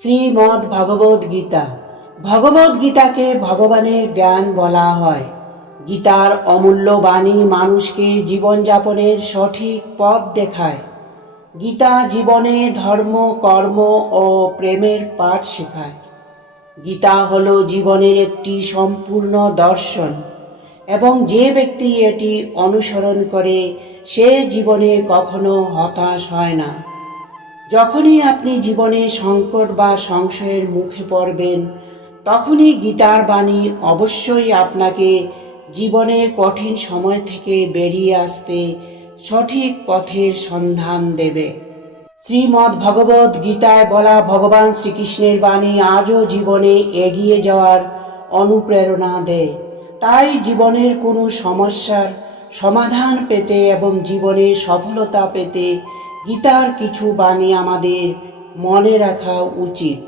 শ্রীমদ্ ভগবদ গীতা ভগবদ গীতাকে ভগবানের জ্ঞান বলা হয়। গীতার অমূল্য বাণী মানুষকে জীবনযাপনের সঠিক পথ দেখায়। গীতা জীবনে ধর্ম, কর্ম ও প্রেমের পাঠ শেখায়। গীতা হল জীবনের একটি সম্পূর্ণ দর্শন এবং যে ব্যক্তি এটি অনুসরণ করে, সে জীবনে কখনো হতাশ হয় না। যখনই আপনি জীবনে সংকট বা সংশয়ের মুখে পড়বেন, তখনই গীতার বাণী অবশ্যই আপনাকে জীবনের কঠিন সময় থেকে বেরিয়ে আসতে সঠিক পথের সন্ধান দেবে। শ্রীমদ্ ভগবত গীতায় বলা ভগবান শ্রীকৃষ্ণের বাণী আজও জীবনে এগিয়ে যাওয়ার অনুপ্রেরণা দেয়। তাই জীবনের কোনো সমস্যার সমাধান পেতে এবং জীবনে সফলতা পেতে গীতার কিছু বাণী আমাদের মনে রাখা উচিত।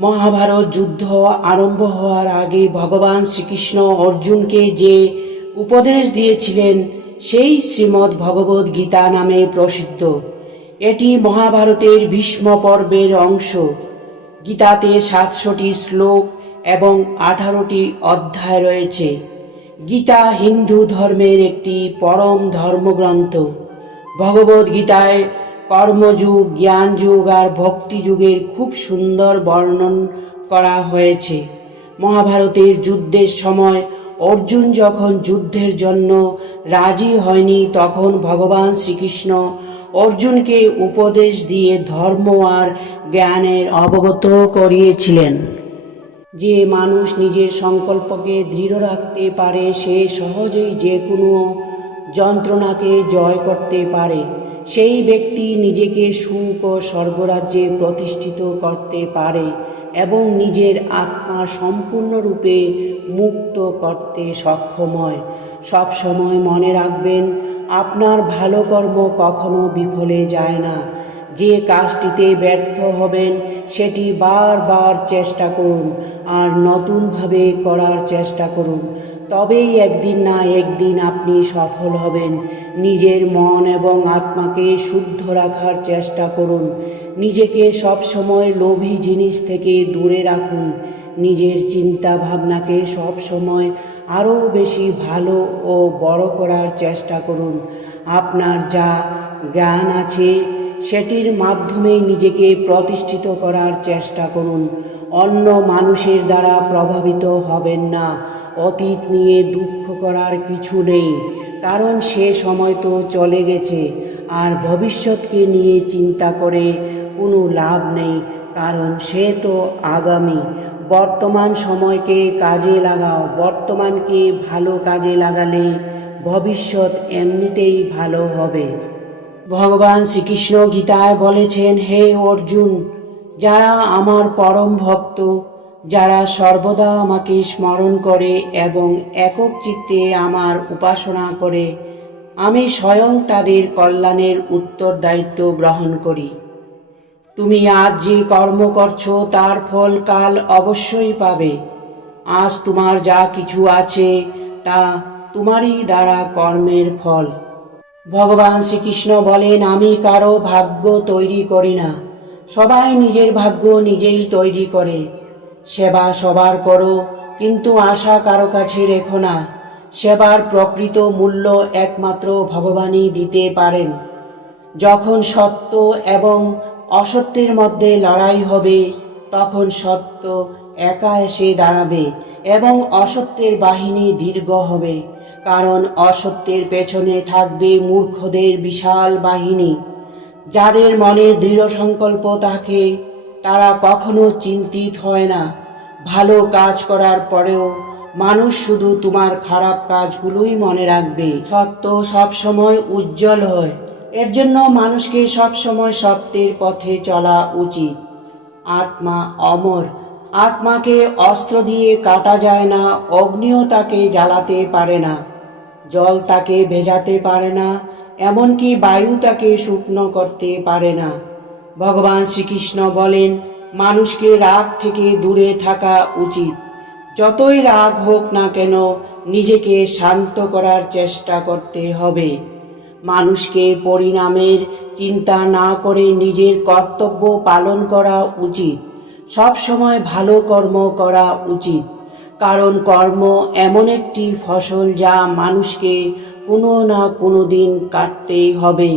মহাভারত যুদ্ধ আরম্ভ হওয়ার আগে ভগবান শ্রীকৃষ্ণ অর্জুনকে যে উপদেশ দিয়েছিলেন, সেই শ্রীমদ্ ভগবত গীতা নামে প্রসিদ্ধ। এটি মহাভারতের ভীষ্ম পর্বের অংশ। গীতাতে সাতশোটি শ্লোক এবং আঠারোটি অধ্যায় রয়েছে। গীতা হিন্দু ধর্মের একটি পরম ধর্মগ্রন্থ। ভগবদ গীতায় কর্মযুগ, জ্ঞান যুগ আর ভক্তি যুগের খুব সুন্দর বর্ণন করা হয়েছে। মহাভারতের যুদ্ধের সময় অর্জুন যখন যুদ্ধের জন্য রাজি হয়নি, তখন ভগবান শ্রীকৃষ্ণ অর্জুনকে উপদেশ দিয়ে ধর্ম আর জ্ঞানের অবগত করিয়েছিলেন। যে মানুষ নিজের সংকল্পকে দৃঢ় রাখতে পারে, সে সহজেই যে কোনো যন্ত্রণাকে জয় করতে পারে, সেই ব্যক্তি নিজেকে সুখ ও স্বর্গরাজ্যে প্রতিষ্ঠিত করতে পারে এবং নিজের আত্মা সম্পূর্ণরূপে মুক্ত করতে সক্ষম হয়। সবসময় মনে রাখবেন, আপনার ভালো কর্ম কখনো বিফলে যায় না। যে কাজটিতে ব্যর্থ হবেন, সেটি বারবার চেষ্টা করুন আর নতুনভাবে করার চেষ্টা করুন। তবেই একদিন না একদিন আপনি সফল হবেন। নিজের মন এবং আত্মাকে শুদ্ধ রাখার চেষ্টা করুন। নিজেকে সবসময় লোভী জিনিস থেকে দূরে রাখুন। নিজের চিন্তা ভাবনাকে সবসময় আরও বেশি ভালো ও বড় করার চেষ্টা করুন। আপনার যা জ্ঞান আছে, সেটির মাধ্যমেই নিজেকে প্রতিষ্ঠিত করার চেষ্টা করুন। অন্য মানুষের দ্বারা প্রভাবিত হবেন না। অতীত নিয়ে দুঃখ করার কিছু নেই, কারণ সে সময় তো চলে গেছে। আর ভবিষ্যৎকে নিয়ে চিন্তা করে কোনো লাভ নেই, কারণ সে তো আগামী। বর্তমান সময়কে কাজে লাগাও, বর্তমানকে ভালো কাজে লাগালে ভবিষ্যৎ এমনিতেই ভালো হবে। ভগবান শ্রীকৃষ্ণ গীতায় বলেছেন, হে অর্জুন যারা আমার পরম ভক্ত, যারা সর্বদা আমাকে স্মরণ করে এবং একক চিত্তে আমার উপাসনা করে, আমি স্বয়ং তাদের কল্যাণের উত্তর দায়িত্ব গ্রহণ করি। তুমি আজ যে কর্ম করছ, তার ফল কাল অবশ্যই পাবে। আজ তোমার যা কিছু আছে, তা তোমারই দ্বারা কর্মের ফল। ভগবান শ্রীকৃষ্ণ বলেন, আমি কারও ভাগ্য তৈরি করি না। সবাই নিজের ভাগ্য নিজেই তৈরি করে। সেবা সবার করো, কিন্তু আশা কারও কাছে রেখো না। সেবার প্রকৃত মূল্য একমাত্র ভগবানই দিতে পারেন। যখন সত্য এবং অসত্যের মধ্যে লড়াই হবে, তখন সত্য একা এসে দাঁড়াবে এবং অসত্যের বাহিনী দীর্ঘ হবে। কারণ অসত্যের পেছনে থাকবে মূর্খদের বিশাল বাহিনী। যাদের মনে দৃঢ় সংকল্প থাকে, তারা কখনো চিন্তিত হয় না। ভালো কাজ করার পরেও মানুষ শুধু তোমার খারাপ কাজগুলোই মনে রাখবে। সত্য সবসময় উজ্জ্বল হয়। এর জন্য মানুষকে সবসময় সত্যের পথে চলা উচিত। আত্মা অমর। আত্মাকে অস্ত্র দিয়ে কাটা যায় না, অগ্নিও তাকে জ্বালাতে পারে না। জল তাকে ভেজাতে পারে না এমনকি বায়ু তাকে শুকনো করতে পারে না। ভগবান শ্রীকৃষ্ণ বলেন, মানুষকে রাগ থেকে দূরে থাকা উচিত। যতই রাগ হোক না কেন, নিজেকে শান্ত করার চেষ্টা করতে হবে। মানুষকে পরিণামের চিন্তা না করে নিজের কর্তব্য পালন করা উচিত। সব সময় ভালো কর্ম করা উচিত। কারণ কর্ম এমন একটি ফসল যা মানুষকে কোনো না কোনো দিন কাটতেই হবে।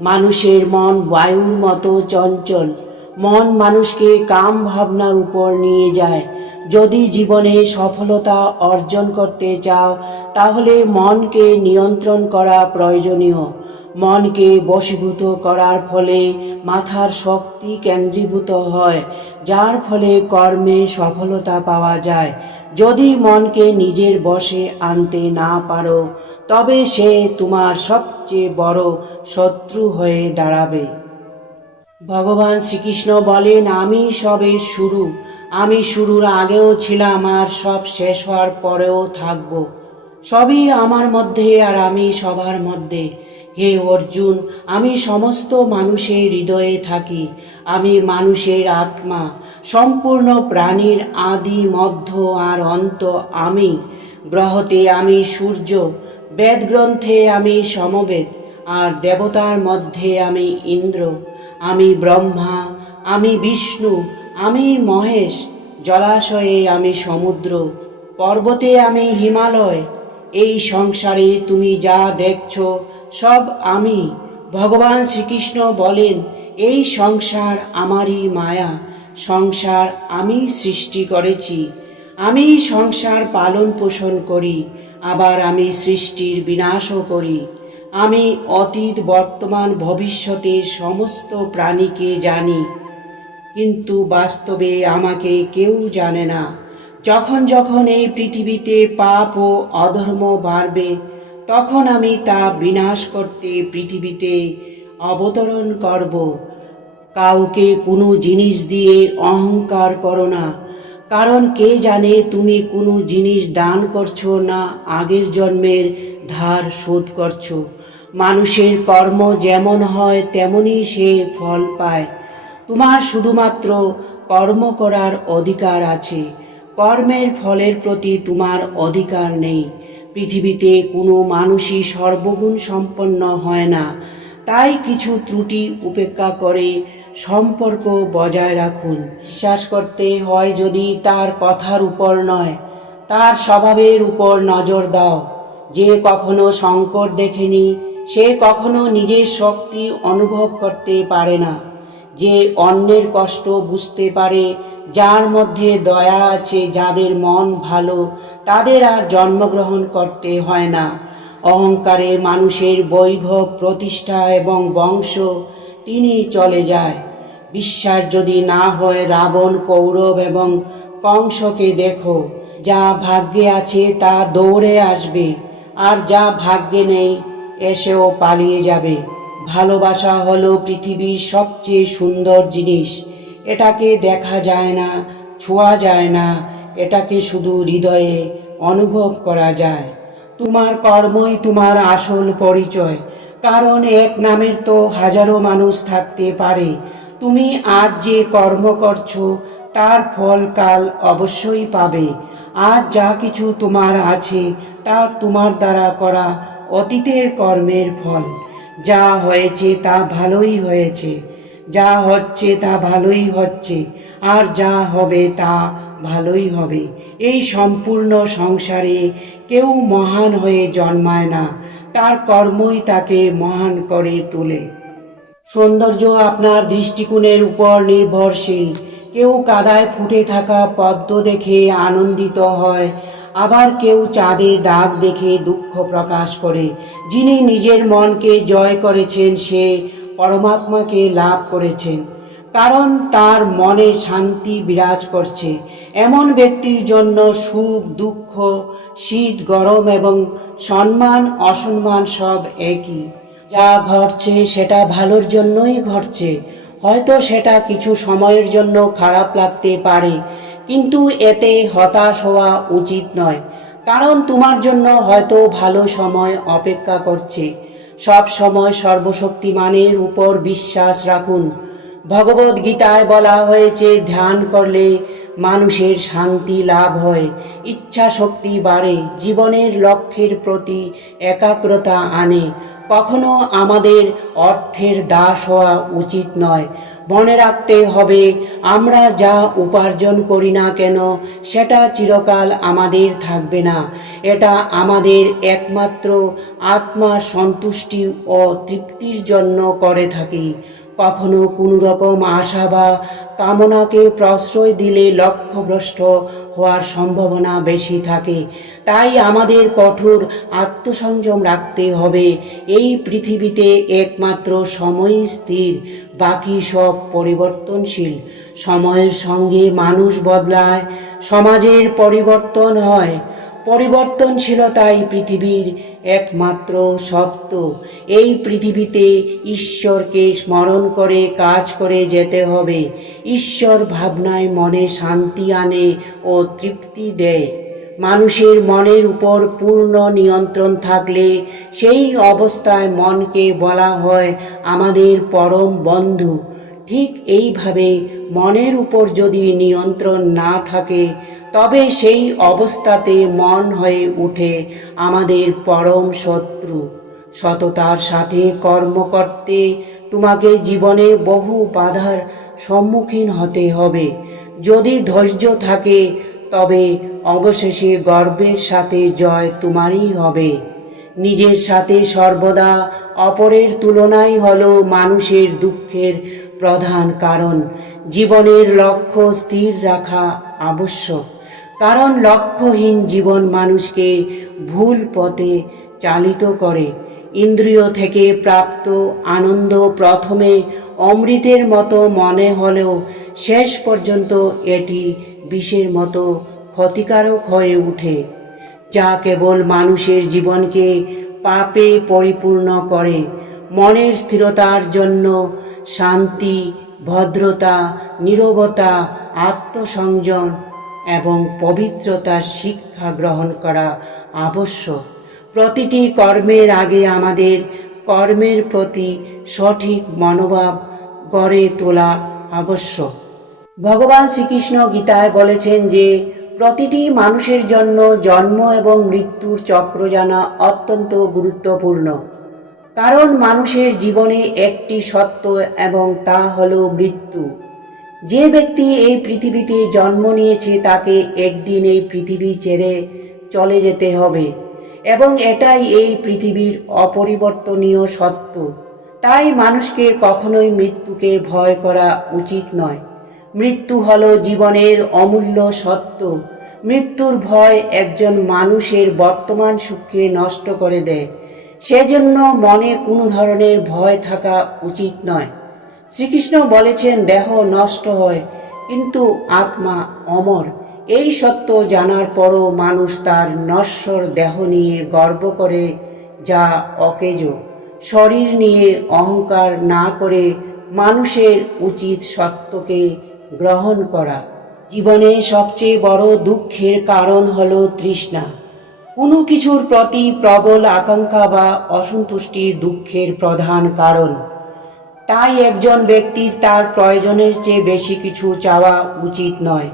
মানুষের মন বায়ুর মতো চঞ্চল। মন মানুষকে কাম ভাবনার উপর নিয়ে যায়। যদি জীবনে সফলতা অর্জন করতে চাও, তাহলে মনকে নিয়ন্ত্রণ করা প্রয়োজনীয়। মনকে বশীভূত করার ফলে মাথার শক্তি কেন্দ্রীভূত হয়, যার ফলে কর্মে সফলতা পাওয়া যায়। যদি মনকে নিজের বশে আনতে না পারো, তবে সে তোমার সবচেয়ে বড় শত্রু হয়ে দাঁড়াবে। ভগবান শ্রীকৃষ্ণ বলেন, আমি সবে শুরু। আমি শুরুর আগেও ছিলাম আর সব শেষ হওয়ার পরেও থাকব। সবই আমার মধ্যে আর আমি সবার মধ্যে। হে অর্জুন, আমি সমস্ত মানুষের হৃদয়ে থাকি, আমি মানুষের আত্মা, সম্পূর্ণ প্রাণীর আদি, মধ্য আর অন্ত আমি। গ্রহতে আমি সূর্য, বেদগ্রন্থে আমি সমবেদ, আর দেবতার মধ্যে আমি ইন্দ্র। আমি ব্রহ্মা, আমি বিষ্ণু, আমি মহেশ, জলাশয়ে আমি সমুদ্র, পর্বতে আমি হিমালয়। এই সংসারে তুমি যা দেখছ সব আমি। ভগবান শ্রীকৃষ্ণ বলেন, এই সংসার আমারই মায়া। সংসার আমি সৃষ্টি করেছি। আমি সংসার পালন পোষণ করি, আবার আমি সৃষ্টির বিনাশও করি। আমি অতীত, বর্তমান, ভবিষ্যতের সমস্ত প্রাণীকে জানি। কিন্তু বাস্তবে আমাকে কেউ জানে না। যখন যখন এই পৃথিবীতে পাপ ও অধর্ম বাড়বে তখন আমি তা বিনাশ করতে পৃথিবীতে অবতরণ করব। কাউকে কোনো জিনিস দিয়ে অহংকার করো না। কারণ কে জানে তুমি কোনো জিনিস দান করছ না আগের জন্মের ধার শোধ করছ। মানুষের কর্ম যেমন হয় তেমনই সে ফল পায়। তোমার শুধুমাত্র কর্ম করার অধিকার আছে। কর্মের ফলের প্রতি তোমার অধিকার নেই। পৃথিবীতে কোনো মানুষই সর্বগুণ সম্পন্ন হয় না। তাই কিছু ত্রুটি উপেক্ষা করে সম্পর্ক বজায় রাখুন। বিশ্বাস করতে হয় যদি তার কথার উপর নয়, তার স্বভাবের উপর নজর দাও। যে কখনো সংকট দেখেনি, সে কখনো নিজের শক্তি অনুভব করতে পারে না। যে অন্যের কষ্ট বুঝতে পারে, যার মধ্যে দয়া আছে, যাদের মন ভালো, তাদের আর জন্মগ্রহণ করতে হয় না। অহংকারে মানুষের বৈভব, প্রতিষ্ঠা এবং বংশ তিনি চলে যায়। বিশ্বাস যদি না হয়, রাবণ, কৌরব এবং কংসকে দেখো। যা ভাগ্যে আছে তা দৌড়ে আসবে, আর যা ভাগ্যে নেই, এসেও পালিয়ে যাবে। ভালোবাসা হলো পৃথিবীর সবচেয়ে সুন্দর জিনিস। এটাকে দেখা যায় না, ছোঁয়া যায় না, এটাকে শুধু হৃদয়ে অনুভব করা যায়। তোমার কর্মই তোমার আসল পরিচয়, কারণ এক নামের তো হাজারো মানুষ থাকতে পারে। তুমি আজ যে কর্ম করছ, তার ফল কাল অবশ্যই পাবে। আজ যা কিছু তোমার আছে, তা তোমার দ্বারা করা অতীতের কর্মের ফল। যা হয়েছে তা ভালোই হয়েছে, যা হচ্ছে তা ভালোই হচ্ছে, আর যা হবে তা ভালোই হবে। এই সম্পূর্ণ সংসারে কেউ মহান হয়ে জন্মায় না, তার কর্মই তাকে মহান করে তোলে। সৌন্দর্য আপনার দৃষ্টিকোণের উপর নির্ভরশীল। কেউ কাদায় ফুটে থাকা পদ্ম দেখে আনন্দিত হয় আবার কেউ চাঁদে দাগ দেখে দুঃখ প্রকাশ করে, যিনি নিজের মনকে জয় করেছেন, সে পরমাত্মাকে লাভ করেছেন। কারণ তার মনে শান্তি বিরাজ করছে। এমন ব্যক্তির জন্য সুখ, দুঃখ, শীত, গরম এবং সম্মান, অসম্মান সব একই। যা ঘটছে, সেটা ভালোর জন্যই ঘটছে। হয়তো সেটা কিছু সময়ের জন্য খারাপ লাগতে পারে, কিন্তু এতে হতাশ হওয়া উচিত নয়, কারণ তোমার জন্য হয়তো ভালো সময় অপেক্ষা করছে। সব সময় সর্বশক্তিমানের উপর বিশ্বাস রাখুন। ভগবদ্গীতায় বলা হয়েছে, ধ্যান করলে মানুষের শান্তি লাভ হয়। ইচ্ছা শক্তি বাড়ে, জীবনের লক্ষ্যের প্রতি একাগ্রতা আনে। কখনো আমাদের অর্থের দাস হওয়া উচিত নয়। মনে রাখতে হবে, আমরা যা উপার্জন করি না কেন, সেটা চিরকাল আমাদের থাকবে না। এটা আমাদের একমাত্র আত্মা সন্তুষ্টি ও তৃপ্তির জন্য করে থাকি। কখনো কোনো রকম আশা বা কামনাকে প্রশ্রয় দিলে লক্ষ্যভ্রষ্ট হওয়ার সম্ভাবনা বেশি থাকে। তাই আমাদের কঠোর আত্মসংযম রাখতে হবে। এই পৃথিবীতে একমাত্র সময় স্থির, বাকি সব পরিবর্তনশীল। সময়ের সঙ্গে মানুষ বদলায়, সমাজের পরিবর্তন হয়। পরিবর্তনশীলতাই পৃথিবীর একমাত্র সত্য এই পৃথিবীতে ঈশ্বরকে স্মরণ করে, কাজ করে যেতে হবে। ঈশ্বর ভাবনায় মনে শান্তি আনে ও তৃপ্তি দেয়। মানুষের মনের উপর পূর্ণ নিয়ন্ত্রণ থাকলে সেই অবস্থায় মনকে বলা হয় আমাদের পরম বন্ধু। ঠিক এইভাবে মনের উপর যদি নিয়ন্ত্রণ না থাকে তবে সেই অবস্থাতে মন হয়ে উঠে আমাদের পরম শত্রু। সততার সাথে কর্ম করতে তোমাকে জীবনে বহু বাধার সম্মুখীন হতে হবে। যদি ধৈর্য থাকে, তবে অবশেষে গর্বের সাথে জয় তোমারই হবে। নিজের সাথে সর্বদা অপরের তুলনাই হলো মানুষের দুঃখের প্রধান কারণ। জীবনের লক্ষ্য স্থির রাখা আবশ্যক। কারণ লক্ষ্যহীন জীবন মানুষকে ভুল পথে চালিত করে। ইন্দ্রিয় থেকে প্রাপ্ত আনন্দ প্রথমে অমৃতের মতো মনে হলেও শেষ পর্যন্ত এটি বিষের মতো ক্ষতিকারক হয়ে ওঠে, যা কেবল মানুষের জীবনকে পাপে পরিপূর্ণ করে। মনের স্থিরতার জন্য শান্তি, ভদ্রতা, নীরবতা, আত্মসংযম এবং পবিত্রতার শিক্ষা গ্রহণ করা আবশ্যক। প্রতিটি কর্মের আগে আমাদের কর্মের প্রতি সঠিক মনোভাব গড়ে তোলা আবশ্যক। ভগবান শ্রীকৃষ্ণ গীতায় বলেছেন যে, প্রতিটি মানুষের জন্য জন্ম এবং মৃত্যুর চক্র জানা অত্যন্ত গুরুত্বপূর্ণ। কারণ মানুষের জীবনে একটি সত্য এবং তা হল মৃত্যু। যে ব্যক্তি এই পৃথিবীতে জন্ম নিয়েছে, তাকে একদিন এই পৃথিবী ছেড়ে চলে যেতে হবে। এবং এটাই এই পৃথিবীর অপরিবর্তনীয় সত্য। তাই মানুষকে কখনোই মৃত্যুকে ভয় করা উচিত নয়। মৃত্যু হলো জীবনের অমূল্য সত্য। মৃত্যুর ভয় একজন মানুষের বর্তমান সুখকে নষ্ট করে দেয়। সেজন্য মনে কোনো ধরনের ভয় থাকা উচিত নয়। শ্রীকৃষ্ণ বলেছেন, দেহ নষ্ট হয়, কিন্তু আত্মা অমর। এই সত্য জানার পরও মানুষ তার নশ্বর দেহ নিয়ে গর্ব করে, যা অকেজ। শরীর নিয়ে অহংকার না করে মানুষের উচিত সত্যকে গ্রহণ করা। জীবনে সবচেয়ে বড় দুঃখের কারণ হল তৃষ্ণা। কোনো কিছুর প্রতি প্রবল আকাঙ্ক্ষা বা অসন্তুষ্টি দুঃখের প্রধান কারণ। তাই একজন ব্যক্তির তার প্রয়োজনের চেয়ে বেশি কিছু চাওয়া উচিত নয়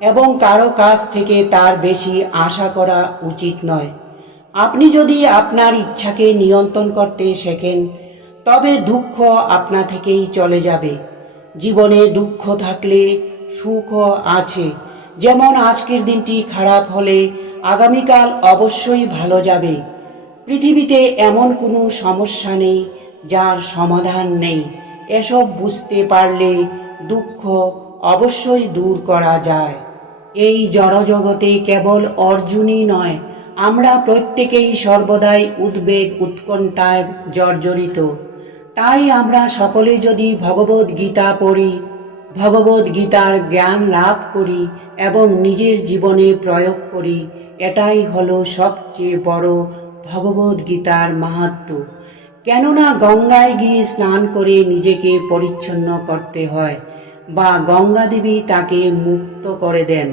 এবং কারও কাছ থেকে তার বেশি আশা করা উচিত নয়। আপনি যদি আপনার ইচ্ছাকে নিয়ন্ত্রণ করতে শেখেন, তবে দুঃখ আপনা থেকেই চলে যাবে। জীবনে দুঃখ থাকলে সুখ আছে। যেমন আজকের দিনটি খারাপ হলে আগামীকাল অবশ্যই ভালো যাবে। পৃথিবীতে এমন কোনো সমস্যা নেই যার সমাধান নেই। এসব বুঝতে পারলে দুঃখ অবশ্যই দূর করা যায়। এই জড়জগতে কেবল অর্জুনই নয়, আমরা প্রত্যেকেই সর্বদাই উদ্বেগ উৎকণ্ঠায় জর্জরিত। তাই আমরা সকলে যদি ভগবদ গীতা পড়ি ভগবদ গীতার জ্ঞান লাভ করি এবং নিজের জীবনে প্রয়োগ করি, এটাই হলো সবচেয়ে বড় ভগবদ গীতার মাহাত্ম। কেননা গঙ্গায় গিয়ে স্নান করে নিজেকে পরিচ্ছন্ন করতে হয়, বা গঙ্গা দেবী তাকে মুক্ত করে দেন।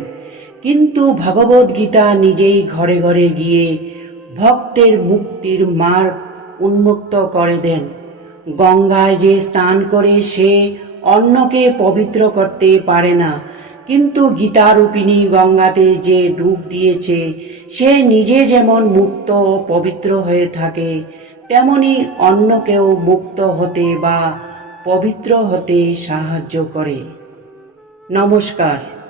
কিন্তু ভগবদ গীতা নিজেই ঘরে ঘরে গিয়ে ভক্তের মুক্তির মার্গ উন্মুক্ত করে দেন। গঙ্গায় যে স্নান করে সে অন্যকে পবিত্র করতে পারে না, কিন্তু গীতারূপিণী গঙ্গাতে যে ডুব দিয়েছে, সে নিজে যেমন মুক্ত ও পবিত্র হয়ে থাকে তেমনি অন্যকেও মুক্ত হতে বা পবিত্র হতে সাহায্য করে। নমস্কার।